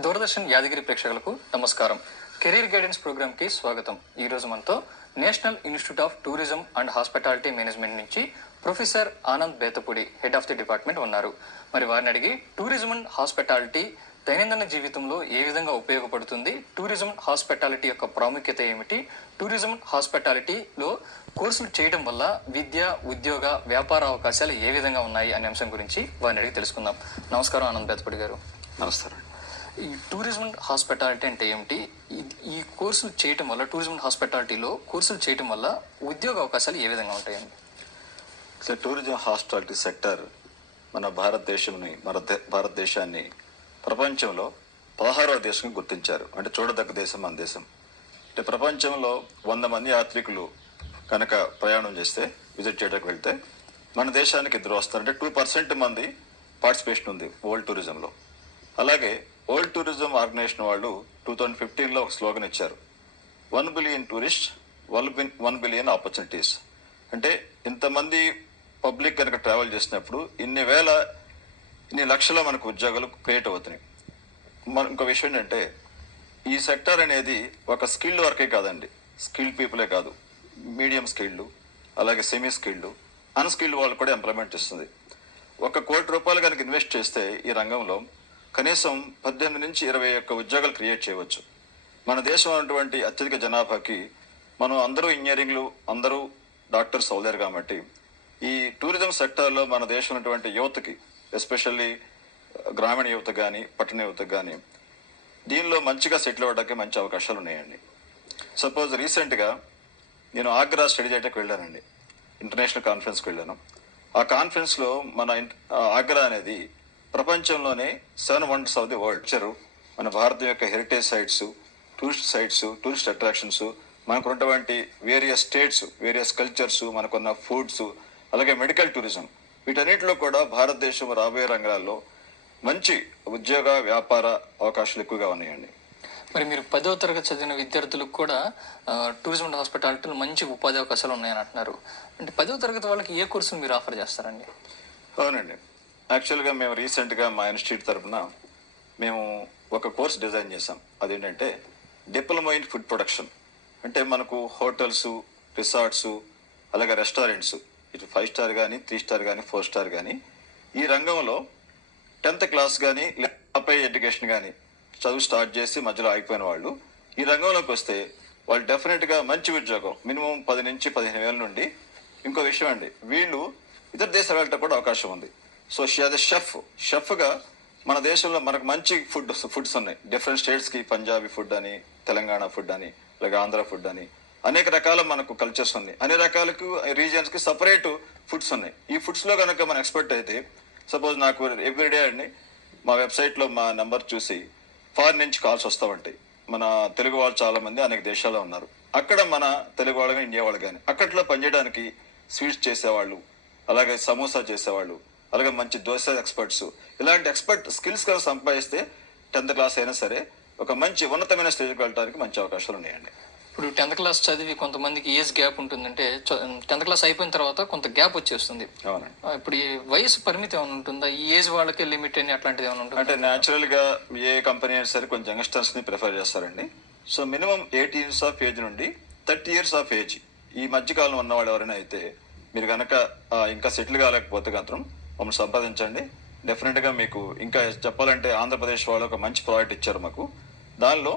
దూరదర్శన్ యాదగిరి ప్రేక్షకులకు నమస్కారం. Career guidance programme కి స్వాగతం. ఈ రోజు మనతో national institute of tourism and hospitality management నుంచి professor Anand Bethapudi, head of the department ఉన్నారు. మరి వారిని అడిగి టూరిజం అండ్ హాస్పిటాలిటీ దైనందిన జీవితంలో ఏ విధంగా ఉపయోగపడుతుంది, టూరిజం హాస్పిటాలిటీ యొక్క ప్రాముఖ్యత ఏమిటి, టూరిజం హాస్పిటాలిటీలో కోర్సులు చేయడం వల్ల విద్య, ఉద్యోగ, వ్యాపార అవకాశాలు ఏ విధంగా ఉన్నాయి అనే అంశం గురించి వారిని అడిగి తెలుసుకుందాం. నమస్కారం ఆనంద్ బేతపూడి గారు. నమస్కారం. ఈ టూరిజం హాస్పిటాలిటీ అంటే ఏమిటి, ఈ కోర్సులు చేయటం వల్ల, టూరిజం హాస్పిటాలిటీలో కోర్సులు చేయటం వల్ల ఉద్యోగ అవకాశాలు ఏ విధంగా ఉంటాయండి? టూరిజం హాస్పిటాలిటీ సెక్టర్ మన భారతదేశాన్ని ప్రపంచంలో 16వ దేశంగా గుర్తించారు. అంటే చూడదగ్గ దేశం మన దేశం. అంటే ప్రపంచంలో 100 మంది యాత్రికులు కనుక ప్రయాణం చేస్తే, విజిట్ చేయడానికి వెళ్తే మన దేశానికి ఇద్దరు వస్తారు. అంటే 2% మంది పార్టిసిపేషన్ ఉంది వరల్డ్ టూరిజంలో. అలాగే వరల్డ్ టూరిజం ఆర్గనైజేషన్ వాళ్ళు 2015లో ఒక స్లోగన్ ఇచ్చారు, 1 బిలియన్ టూరిస్ట్, 1 బిలియన్ ఆపర్చునిటీస్. అంటే ఇంతమంది పబ్లిక్ కనుక ట్రావెల్ చేసినప్పుడు ఇన్ని లక్షల మనకు ఉద్యోగాలు క్రియేట్ అవుతున్నాయి. ఇంకో విషయం ఏంటంటే, ఈ సెక్టర్ అనేది ఒక స్కిల్డ్ వర్కే కాదండి, స్కిల్డ్ పీపులే కాదు, మీడియం స్కిల్డ్, అలాగే సెమీ స్కిల్డ్, అన్స్కిల్డ్ వాళ్ళు కూడా ఎంప్లాయ్మెంట్ ఇస్తుంది. ₹1 కోటి కనుక ఇన్వెస్ట్ చేస్తే ఈ రంగంలో కనీసం 18 నుంచి 21 ఉద్యోగాలు క్రియేట్ చేయవచ్చు. మన దేశం ఉన్నటువంటి అత్యధిక జనాభాకి మనం అందరూ ఇంజనీరింగ్లు, అందరూ డాక్టర్స్ అవుతారు. కాబట్టి ఈ టూరిజం సెక్టార్లో మన దేశం ఉన్నటువంటి యువతకి, ఎస్పెషల్లీ గ్రామీణ యువత కానీ పట్టణ యువతకు కానీ దీనిలో మంచిగా సెటిల్ అవ్వడానికి మంచి అవకాశాలు ఉన్నాయండి. సపోజ్ రీసెంట్గా నేను ఆగ్రా స్టడీ చేయడానికి వెళ్ళానండి, ఇంటర్నేషనల్ కాన్ఫరెన్స్కి వెళ్ళాను. ఆ కాన్ఫరెన్స్లో మన ఆగ్రా అనేది ప్రపంచంలోనే 7 వండర్స్ ఆఫ్ ది వరల్డ్ ఇచ్చారు. మన భారతం యొక్క heritage sites, tourist sites, tourist attractions, మనకున్నటువంటి వేరియస్ స్టేట్స్, వేరియస్ కల్చర్స్, మనకున్న ఫుడ్స్, అలాగే మెడికల్ టూరిజం, వీటన్నిటిలో కూడా భారతదేశం రాబోయే రంగాల్లో మంచి ఉద్యోగ, వ్యాపార అవకాశాలు ఎక్కువగా ఉన్నాయండి. మరి మీరు 10వ తరగతి చదివిన విద్యార్థులకు కూడా టూరిజం అండ్ హాస్పిటాలిటీలో మంచి ఉపాధి అవకాశాలు ఉన్నాయని అంటున్నారు. అంటే 10వ తరగతి వాళ్ళకి ఏ కోర్సులు మీరు ఆఫర్ చేస్తారండి? అవునండి, యాక్చువల్గా మేము రీసెంట్గా మా ఇన్స్టిట్యూట్ తరఫున మేము ఒక కోర్స్ డిజైన్ చేసాం. అదేంటంటే డిప్లొమా ఇన్ ఫుడ్ ప్రొడక్షన్. అంటే మనకు హోటల్స్, రిసార్ట్స్, అలాగే రెస్టారెంట్స్, ఇటు 5 స్టార్ కానీ, 3 స్టార్ కానీ, 4 స్టార్ కానీ, ఈ రంగంలో 10th క్లాస్ కానీ, ఆపై ఎడ్యుకేషన్ కానీ చదువు స్టార్ట్ చేసి మధ్యలో ఆగిపోయిన వాళ్ళు ఈ రంగంలోకి వస్తే వాళ్ళు డెఫినెట్గా మంచి ఉద్యోగం, మినిమం 10 నుంచి 15 వేల నుండి. ఇంకో విషయం అండి, వీళ్ళు ఇతర దేశాలు వెళ్ళటం కూడా అవకాశం ఉంది. సో యాజ్ ఎ షెఫ్గా మన దేశంలో మనకు మంచి ఫుడ్స్ ఉన్నాయి. డిఫరెంట్ స్టేట్స్కి పంజాబీ ఫుడ్ అని, తెలంగాణ ఫుడ్ అని, అలాగే ఆంధ్ర ఫుడ్ అని, అనేక రకాల మనకు కల్చర్స్ ఉన్నాయి. అన్ని రకాలకు రీజియన్స్కి సపరేట్ ఫుడ్స్ ఉన్నాయి. ఈ ఫుడ్స్లో కనుక మనం ఎక్స్పర్ట్ అయితే, సపోజ్ నాకు ఎవ్రీడే అండి మా వెబ్సైట్లో మా నెంబర్ చూసి ఫారిన్ నుంచి కాల్స్ వస్తూ ఉంటాయి. మన తెలుగు వాళ్ళు చాలామంది అనేక దేశాల్లో ఉన్నారు. అక్కడ మన తెలుగు వాళ్ళు కానీ, ఇండియా వాళ్ళు కానీ అక్కట్లో పనిచేయడానికి స్వీట్స్ చేసేవాళ్ళు, అలాగే సమోసా చేసేవాళ్ళు, అలాగే మంచి దోశ ఎక్స్పర్ట్స్, ఇలాంటి ఎక్స్పర్ట్ స్కిల్స్ కనుక సంపాదిస్తే 10th క్లాస్ అయినా సరే ఒక మంచి ఉన్నతమైన స్టేజ్కి వెళ్ళడానికి మంచి అవకాశాలు ఉన్నాయండి. ఇప్పుడు 10th క్లాస్ చదివి కొంతమందికి ఏజ్ గ్యాప్ ఉంటుందంటే, 10th క్లాస్ అయిపోయిన తర్వాత కొంత గ్యాప్ వచ్చేస్తుంది. అవునండి. ఇప్పుడు ఈ వయసు పరిమితి ఏమైనా ఉంటుందా? ఈ ఏజ్ వాళ్ళకి లిమిట్ అని అట్లాంటిది ఏమైనా ఉంటుందా? అంటే న్యాచురల్గా ఏ కంపెనీ అయినా సరే కొంచెం యంగ్స్టర్స్ని ప్రిఫర్ చేస్తారండి. So minimum 18 years of age నుండి 30 years ఆఫ్ ఏజ్ ఈ మధ్యకాలం ఉన్నవాళ్ళు ఎవరైనా అయితే మీరు కనుక ఇంకా సెటిల్ కాలేకపోతే మాత్రం మమ్మల్ని సంపాదించండి. డెఫినెట్గా మీకు ఇంకా చెప్పాలంటే ఆంధ్రప్రదేశ్ వాళ్ళు ఒక మంచి ప్రాజెక్ట్ ఇచ్చారు మాకు. దానిలో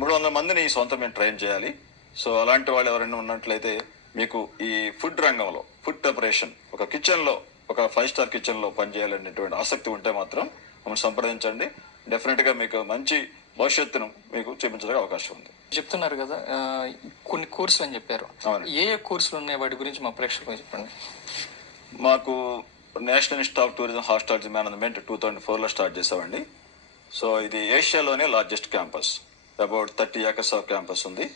300 మందిని సొంతం మేము ట్రైన్ చేయాలి. సో అలాంటి వాళ్ళు ఎవరైనా ఉన్నట్లయితే మీకు ఈ ఫుడ్ రంగంలో, ఫుడ్ ప్రిపరేషన్, ఒక కిచెన్లో, ఒక 5 స్టార్ కిచెన్లో పనిచేయాలనేటువంటి ఆసక్తి ఉంటే మాత్రం మమ్మల్ని సంప్రదించండి. డెఫినెట్గా మీకు మంచి భవిష్యత్తును మీకు చూపించడానికి అవకాశం ఉంది. చెప్తున్నారు కదా కొన్ని కోర్సులు అని చెప్పారు. ఏ కోర్సులు ఉన్నాయి, వాటి గురించి మా ప్రేక్షకులకు చెప్పండి. మాకు national institute of tourism hospitality management 2004లో స్టార్ట్ చేసామండి. సో ఇది ఏషియాలోనే largest campus, about 30 acres of campus ఉంది.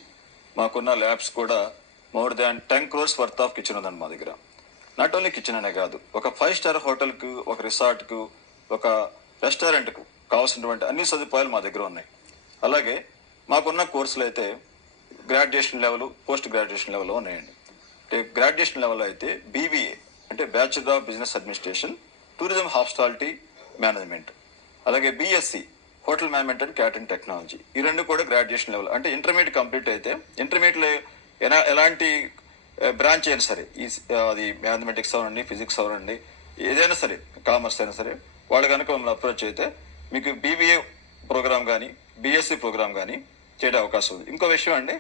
మాకున్న ల్యాబ్స్ కూడా more than 10 crores worth of kitchen ఉందండి మా దగ్గర. నాట్ ఓన్లీ కిచెన్ అనే కాదు, ఒక 5 స్టార్ హోటల్కు, ఒక రిసార్ట్కు, ఒక రెస్టారెంట్కు కావాల్సినటువంటి అన్ని సదుపాయాలు మా దగ్గర ఉన్నాయి. అలాగే మాకున్న కోర్సులు అయితే గ్రాడ్యుయేషన్ లెవెల్, పోస్ట్ గ్రాడ్యుయేషన్ లెవెల్లో ఉన్నాయండి. అంటే గ్రాడ్యుయేషన్ లెవెల్ అయితే BBA అంటే bachelor of business administration, tourism hospitality management, అలాగే BSc hotel management and catering technology. ఈ రెండు కూడా గ్రాడ్యుయేషన్ లెవెల్. అంటే ఇంటర్మీడియట్ కంప్లీట్ అయితే ఇంటర్మీడియట్లో ఎలాంటి బ్రాంచ్ అయినా సరే, అది మ్యాథమెటిక్స్ అవనండి, ఫిజిక్స్ అవనండి, ఏదైనా సరే, కామర్స్ అయినా సరే, వాళ్ళు కనుక మమ్మల్ని అప్రోచ్ అయితే మీకు బీబీఏ ప్రోగ్రామ్ కానీ బీఎస్సీ ప్రోగ్రామ్ కానీ చేయడం అవకాశం ఉంది. ఇంకో విషయం అండి,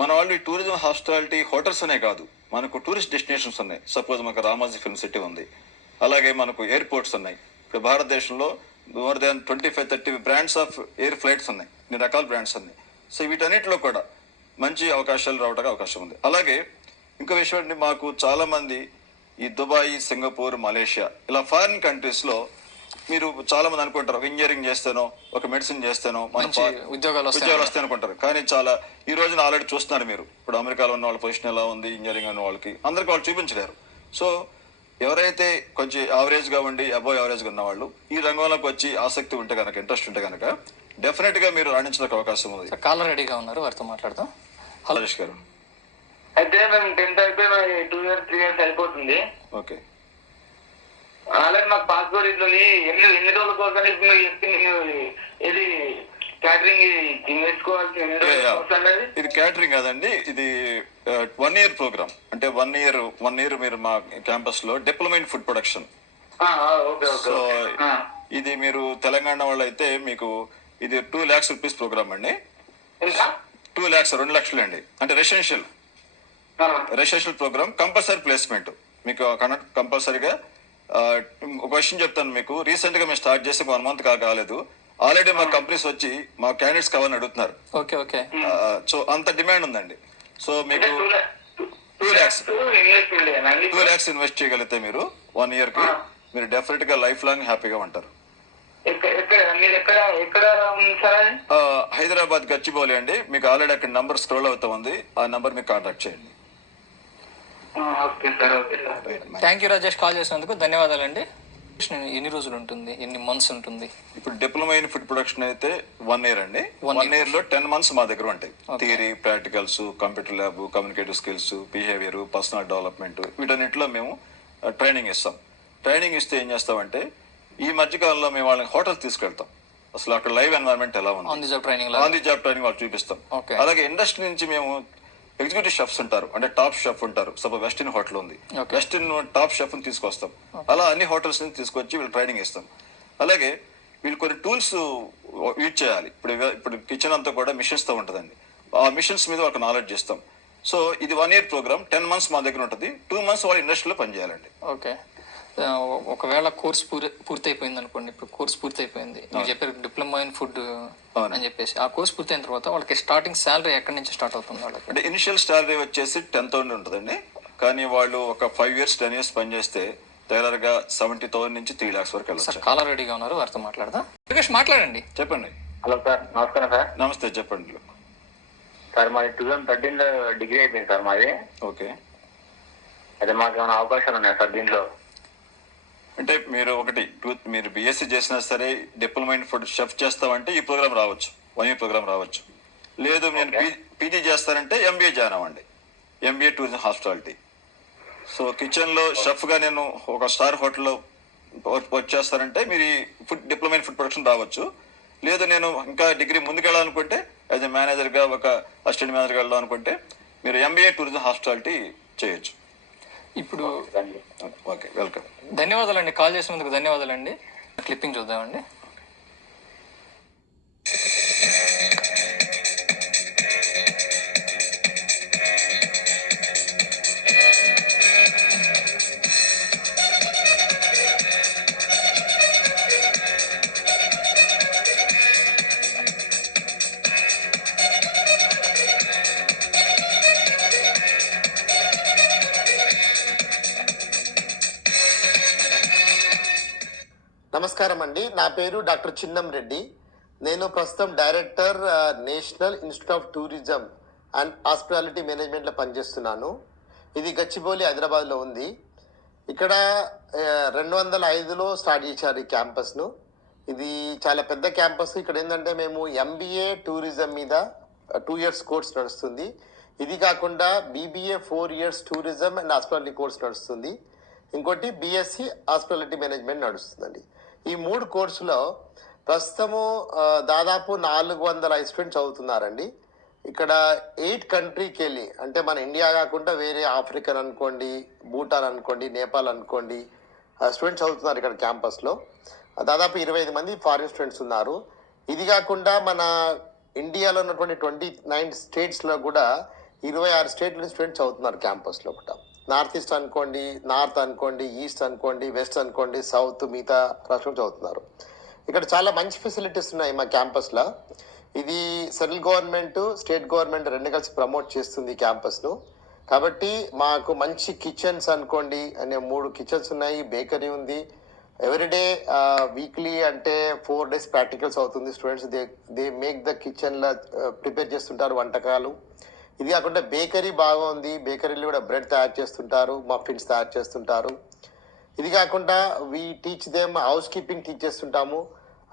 మన వాళ్ళు ఈ టూరిజం హాస్పిటాలిటీ హోటల్స్ అనే కాదు, మనకు టూరిస్ట్ డెస్టినేషన్స్ ఉన్నాయి. సపోజ్ మనకు రామోజీ ఫిల్మ్ సిటీ ఉంది, అలాగే మనకు ఎయిర్పోర్ట్స్ ఉన్నాయి. ఇప్పుడు భారతదేశంలో more than 25-30 brands of air flights ఉన్నాయి, ఇన్ని రకాల బ్రాండ్స్ ఉన్నాయి. సో వీటన్నిటిలో కూడా మంచి అవకాశాలు రావడానికి అవకాశం ఉంది. అలాగే ఇంకో విషయం అండి, మాకు చాలా మంది ఈ దుబాయ్, సింగపూర్, మలేషియా ఇలా ఫారిన్ కంట్రీస్లో మీరు చాలా మంది అనుకుంటారు ఒక ఇంజనీరింగ్ చేస్తానో ఒక మెడిసిన్ చేస్తానో మంచి ఉద్యోగాలు వస్తాయి అనుకుంటారు. కానీ చాలా ఈ రోజున ఆల్రెడీ చూస్తున్నారు మీరు, ఇప్పుడు అమెరికాలో ఉన్న వాళ్ళ పొజిషన్ ఎలా ఉంది, ఇంజనీరింగ్ ఉన్న వాళ్ళకి అందరికీ వాళ్ళు చూపించలేరు. సో ఎవరైతే కొంచెం యావరేజ్గా ఉండి అబోవ్ యావరేజ్గా ఉన్న వాళ్ళు ఈ రంగంలోకి వచ్చి ఆసక్తి ఉంటే కనుక, ఇంట్రెస్ట్ ఉంటే కనుక డెఫినెట్గా మీరు రాణించడానికి అవకాశం ఉంది. కాలర్ రెడీగా ఉన్నారు, వారితో మాట్లాడతాం. హలో గారు. అయితే మేము 10th అయిపోయి 2 years 3 years అయిపోతుంది. ఓకే. అలాగే మాకు పాస్పోర్ట్ ఇట్లా ఎన్ని రోజుల కోసం ఇప్పుడు మీరు చెప్పింది ఇది క్యాటరింగ్ నేర్చుకోవాల్సి ఇది క్యాటరింగ్ కాదండి, ఇది 1 year ప్రోగ్రామ్. అంటే 1 year మీరు మా క్యాంపస్ లో diploma in food production. So ఇది మీరు తెలంగాణ వాళ్ళు అయితే మీకు ఇది 2 lakhs rupees ప్రోగ్రామ్ అండి. 2 lakhs 2 లక్షలు అండి. అంటే రెసిడెన్షియల్ ప్రోగ్రామ్, కంపల్సరీ ప్లేస్మెంట్ మీకు కంపల్సరీగా. ఒక విషయం చెప్తాను మీకు, రీసెంట్ గా మేము స్టార్ట్ చేసి 1 month కాలేదు, ఆల్రెడీ మా కంపెనీస్ వచ్చి మా క్యాండిడేట్స్ కావాలని అడుగుతున్నారు. Okay okay. సో అంత డిమాండ్ ఉందండి. సో మీకు 2 lakhs ఇన్వెస్ట్ చేయగలిగితే మీరు 1 year కి మీరు డెఫినెట్ గా లైఫ్ లాంగ్ హ్యాపీగా ఉంటారు. హైదరాబాద్ గచ్చిబౌలి అండి. మీకు ఆల్రెడీ అక్కడ నంబర్ స్క్రోల్ అవుతా ఉంది, ఆ నంబర్ మీకు కాంటాక్ట్ చేయండి. థ్యాంక్ యూ రాజేష్, కాల్ చేసినందుకు ధన్యవాదాలండి. ఎన్ని రోజులు ఉంటుంది, ఎన్ని మంత్స్ ఉంటుంది? ఇప్పుడు డిప్లొమా ఇన్ ఫుడ్ ప్రొడక్షన్ అయితే 1 year అండి. 1 year లో 10 months మా దగ్గర ఉంటాయి. Theory, practicals, computer lab, communicative skills, behaviour, personal development, వీటన్నిటిలో మేము ట్రైనింగ్ ఇస్తాం. ట్రైనింగ్ ఇస్తే ఏం చేస్తామంటే ఈ మధ్యకాలంలో మేము వాళ్ళని హోటల్ తీసుకెళ్తాం. అసలు అక్కడ లైవ్ ఎన్వైరన్మెంట్ ఎలా ఉంది, ఆన్ ది జాబ్ ట్రైనింగ్ వాళ్ళు చూపిస్తాం. అలాగే ఇండస్ట్రీ నుంచి మేము ఎగ్జిక్యూటివ్ షెఫ్స్ ఉంటారు, అంటే టాప్ షెఫ్ ఉంటారు. సపోజ్ వెస్టిన్ హోటల్ ఉంది, వెస్టిన్ టాప్ షెఫ్ ని తీసుకొస్తాం. అలా అన్ని హోటల్స్ నుంచి తీసుకొచ్చి వీళ్ళు ట్రైనింగ్ ఇస్తాం. అలాగే వీళ్ళు కొన్ని టూల్స్ యూజ్ చేయాలి. ఇప్పుడు కిచెన్ అంతా కూడా మిషన్స్ తో ఉంటుందండి, ఆ మిషన్స్ మీద వాళ్ళకి నాలెడ్జ్ ఇస్తాం. సో ఇది 1 year ప్రోగ్రామ్, 10 months మా దగ్గర ఉంటుంది. 2 months వాళ్ళు ఇండస్ట్రీలో పనిచేయాలండి. ఓకే. ఒకవేళ కోర్స్ పూర్తయిపోయింది అనుకోండి, ఇప్పుడు కోర్స్ పూర్తయిపోయింది, మీరు చెప్పారు డిప్లొమా ఇన్ ఫుడ్ అని చెప్పేసి, ఆ కోర్స్ పూర్తయిన తర్వాత వాళ్ళకి స్టార్టింగ్ శాలరీ ఎక్కడి నుంచి స్టార్ట్ అవుతుంది వాళ్ళకి? అంటే ఇనిషియల్ శాలరీ వచ్చేసి 10,000 ఉంటుందండి. కానీ వాళ్ళు ఒక 5 years 10 years పనిచేస్తే టైలర్ గా 70,000 నుంచి 3 lakhs వరకు వెళ్ళచ్చు. కాలర్ రెడీగా ఉన్నారు, వారితో మాట్లాడదాం. మాట్లాడండి. చెప్పండి. హలో సార్, నమస్కారం సార్. నమస్తే, చెప్పండి సార్. మాది 2013 లో డిగ్రీ అయిపోయింది సార్ మాది. ఓకే. అయితే మాకు ఏమైనా అవకాశాలు ఉన్నాయి సార్ దీంట్లో? అంటే మీరు బీఎస్సీ చేసినా సరే డిప్లొమా ఇన్ ఫుడ్ షెఫ్ చేస్తామంటే ఈ ప్రోగ్రామ్ రావచ్చు, 1 year ప్రోగ్రామ్ రావచ్చు. లేదు నేను పీజీ చేస్తానంటే ఎంబీఏ జాయిన్ అవ్వండి, MBA tourism hospitality. So kitchen లో షెఫ్ గా నేను ఒక స్టార్ హోటల్లో వర్క్ చేస్తానంటే మీరు ఈ డిప్లొమా ఇన్ ఫుడ్ ప్రొడక్షన్ రావచ్చు. లేదు నేను ఇంకా డిగ్రీ ముందుకెళ్ళాలనుకుంటే యాజ్ ఎ మేనేజర్ గా, ఒక అసిస్టెంట్ మేనేజర్ గా వెళ్ళాలనుకుంటే మీరు ఎంబీఏ టూరిజం హాస్పిటాలిటీ చేయొచ్చు. ఇప్పుడు ఓకే, వెల్కమ్. ధన్యవాదాలండి, కాల్ చేసినందుకు ధన్యవాదాలండి. క్లిప్పింగ్ చూద్దామండి. నమస్కారం అండి, నా పేరు డాక్టర్ చిన్నం రెడ్డి. నేను ప్రస్తుతం director national institute of tourism and hospitality మేనేజ్మెంట్లో పనిచేస్తున్నాను. ఇది గచ్చిబౌలి, హైదరాబాద్లో ఉంది. ఇక్కడ 2005లో స్టార్ట్ చేశారు ఈ క్యాంపస్ను. ఇది చాలా పెద్ద క్యాంపస్. ఇక్కడ ఏంటంటే మేము ఎంబీఏ టూరిజం మీద 2 years కోర్స్ నడుస్తుంది. ఇది కాకుండా BBA 4 years tourism and hospitality course నడుస్తుంది. ఇంకోటి బీఎస్సీ హాస్పిటాలిటీ మేనేజ్మెంట్ నడుస్తుందండి. ఈ 3 కోర్సులో ప్రస్తుతము దాదాపు 400 స్టూడెంట్స్ చదువుతున్నారండి. ఇక్కడ 8 కంట్రీకి వెళ్ళి, అంటే మన ఇండియా కాకుండా వేరే ఆఫ్రికన్ అనుకోండి, భూటాన్ అనుకోండి, నేపాల్ అనుకోండి, స్టూడెంట్స్ చదువుతున్నారు ఇక్కడ క్యాంపస్లో. దాదాపు 25 మంది ఫారిన్ స్టూడెంట్స్ ఉన్నారు. ఇది కాకుండా మన ఇండియాలో ఉన్నటువంటి 29 స్టేట్స్లో కూడా 26 స్టేట్ల స్టూడెంట్స్ చదువుతున్నారు క్యాంపస్లో కూడా. నార్త్ ఈస్ట్ అనుకోండి, నార్త్ అనుకోండి, ఈస్ట్ అనుకోండి, వెస్ట్ అనుకోండి, సౌత్, మిగతా రాష్ట్రం చదువుతున్నారు. ఇక్కడ చాలా మంచి ఫెసిలిటీస్ ఉన్నాయి మా క్యాంపస్లో. ఇది సెంట్రల్ గవర్నమెంట్, స్టేట్ గవర్నమెంట్ రెండు కలిసి ప్రమోట్ చేస్తుంది ఈ క్యాంపస్ను. కాబట్టి మాకు మంచి కిచెన్స్ అనుకోండి, అనే 3 కిచెన్స్ ఉన్నాయి, బేకరీ ఉంది. ఎవ్రీడే వీక్లీ అంటే 4 days ప్రాక్టికల్స్ అవుతుంది. స్టూడెంట్స్ దే మేక్ ద కిచెన్లో ప్రిపేర్ చేస్తుంటారు వంటకాలు. ఇది కాకుండా బేకరీ బాగా ఉంది. బేకరీలో కూడా బ్రెడ్ తయారు చేస్తుంటారు, మఫిన్స్ తయారు చేస్తుంటారు. ఇది కాకుండా we teach them house keeping teach చేస్తుంటాము.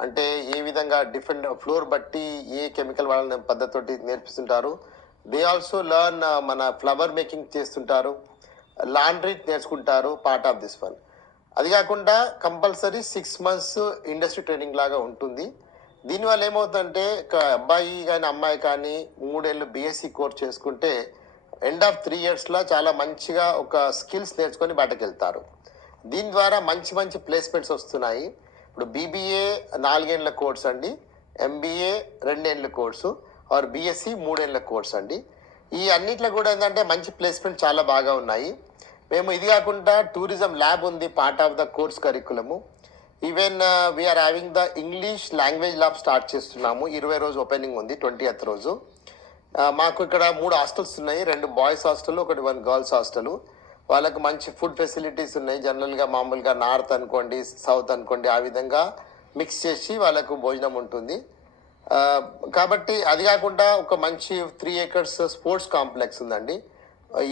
అంటే ఏ విధంగా డిఫరెంట్ ఫ్లోర్ బట్టి ఏ కెమికల్ వాడాలనే పద్ధతితోటి నేర్పిస్తుంటారు. దే ఆల్సో లర్న్ మన ఫ్లవర్ మేకింగ్ చేస్తుంటారు, లాండ్రీ నేర్చుకుంటారు, పార్ట్ ఆఫ్ దిస్ వన్. అది కాకుండా కంపల్సరీ 6 months ఇండస్ట్రీ ట్రైనింగ్ లాగా ఉంటుంది. దీనివల్ల ఏమవుతుందంటే అబ్బాయి కానీ అమ్మాయి కానీ 3 ఏళ్ళు బీఎస్సీ కోర్స్ చేసుకుంటే ఎండ్ ఆఫ్ 3 yearsలో చాలా మంచిగా ఒక స్కిల్స్ నేర్చుకొని బయటకు వెళ్తారు. దీని ద్వారా మంచి మంచి ప్లేస్మెంట్స్ వస్తున్నాయి. ఇప్పుడు బీబీఏ 4 ఏళ్ళ కోర్స్ అండి, ఎంబీఏ 2 ఏళ్ళ కోర్సు, ఆర్ బీఎస్సీ 3 ఏళ్ళ కోర్స్ అండి. ఈ అన్నిట్లో కూడా ఏంటంటే మంచి ప్లేస్మెంట్ చాలా బాగా ఉన్నాయి. మేము ఇది కాకుండా టూరిజం ల్యాబ్ ఉంది, part of the course curriculum. Even we are having the English language lab start చేస్తున్నాము. 20 రోజు ఓపెనింగ్ ఉంది, 20th రోజు. మాకు ఇక్కడ 3 హాస్టల్స్ ఉన్నాయి, 2 బాయ్స్ హాస్టల్, 1 గర్ల్స్ హాస్టల్. వాళ్ళకు మంచి ఫుడ్ ఫెసిలిటీస్ ఉన్నాయి. జనరల్గా మామూలుగా నార్త్ అనుకోండి, సౌత్ అనుకోండి, ఆ విధంగా మిక్స్ చేసి వాళ్ళకు భోజనం ఉంటుంది. కాబట్టి అది కాకుండా ఒక మంచి 3 acres స్పోర్ట్స్ కాంప్లెక్స్ ఉందండి.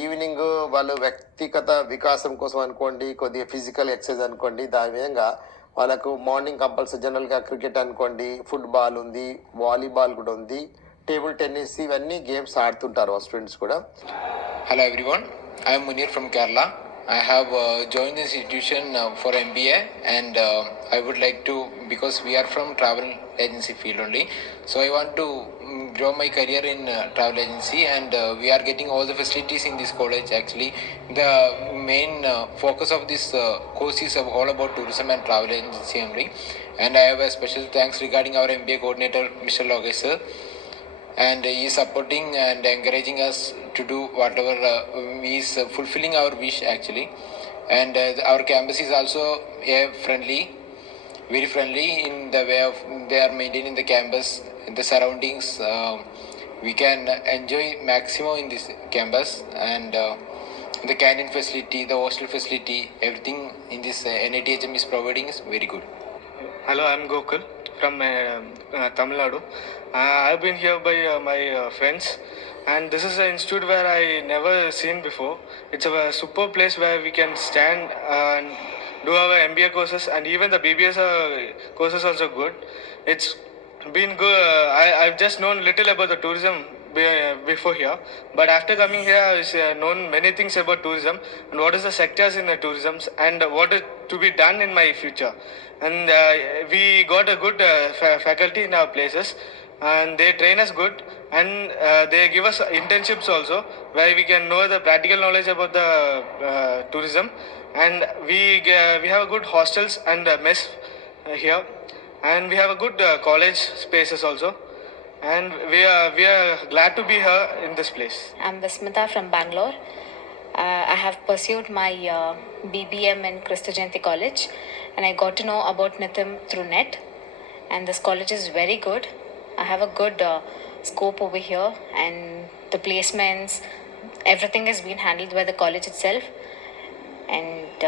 ఈవినింగ్ వాళ్ళు వ్యక్తిగత వికాసం కోసం అనుకోండి, కొద్దిగా ఫిజికల్ ఎక్సర్సైజ్ అనుకోండి, దాని విధంగా వాళ్ళకు మార్నింగ్ కంపల్సరీ జనరల్గా క్రికెట్ అనుకోండి, ఫుట్బాల్ ఉంది, వాలీబాల్ కూడా ఉంది, టేబుల్ టెన్నిస్, ఇవన్నీ గేమ్స్ ఆడుతుంటారు స్టూడెంట్స్ కూడా. Hello everyone, I am Munir from Kerala. I have joined this institution for MBA and I would like to, because we are from travel agency field only, so I want to grow my career in travel agency and we are getting all the facilities in this college. Actually the main focus of this course is all about tourism and travel agency only, and I have a special thanks regarding our MBA coordinator Mr. Logesh sir, and he is supporting and encouraging us to do whatever he is fulfilling our wish actually. And our campus is also friendly, very friendly in the way of they are maintaining the campus, the surroundings. We can enjoy maximum in this campus, and the canteen facility, the hostel facility, everything in this NITHM is providing is very good. Hello, I'm Gokul from Tamil Nadu. I've been here by my friends, and this is an institute where I never seen before. It's a super place where we can stand and do our MBA courses, and even the BBS courses also good. It's been good. I've just known little about the tourism before here, but after coming here I've known many things about tourism and what is the sectors in the tourism and what is to be done in my future. And we got a good faculty in our places, and they train us good, and they give us internships also where we can know the practical knowledge about the tourism, and we have a good hostels and mess here, and we have a good college spaces also, and we are glad to be here in this place. I'm Vismita from Bangalore. I have pursued my BBM in Christa Jayanti College, and I got to know about NITHM through net, and this college is very good. I have a good scope over here, and the placements, everything is being handled by the college itself, and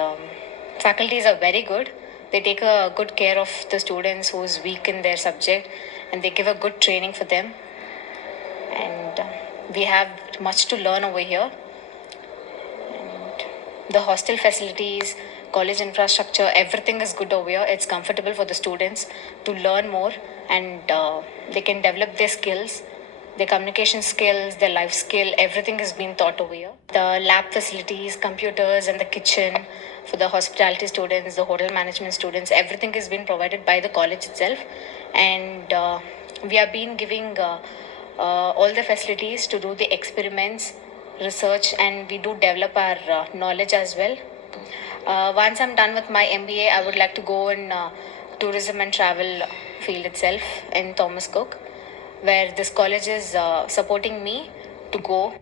faculties are very good. They take a good care of the students who is weak in their subject, and they give a good training for them, and we have much to learn over here. And the hostel facilities, college infrastructure, everything is good over here. It's comfortable for the students to learn more, and they can develop their skills their communication skills, their life skill, everything is being taught over here. The lab facilities, computers, and the kitchen for the hospitality students, the hotel management students, everything is being provided by the college itself. And we have been giving all the facilities to do the experiments, research, and we do develop our knowledge as well. Once I'm done with my MBA, I would like to go in tourism and travel field itself in Thomas Cook, where this college is supporting me to go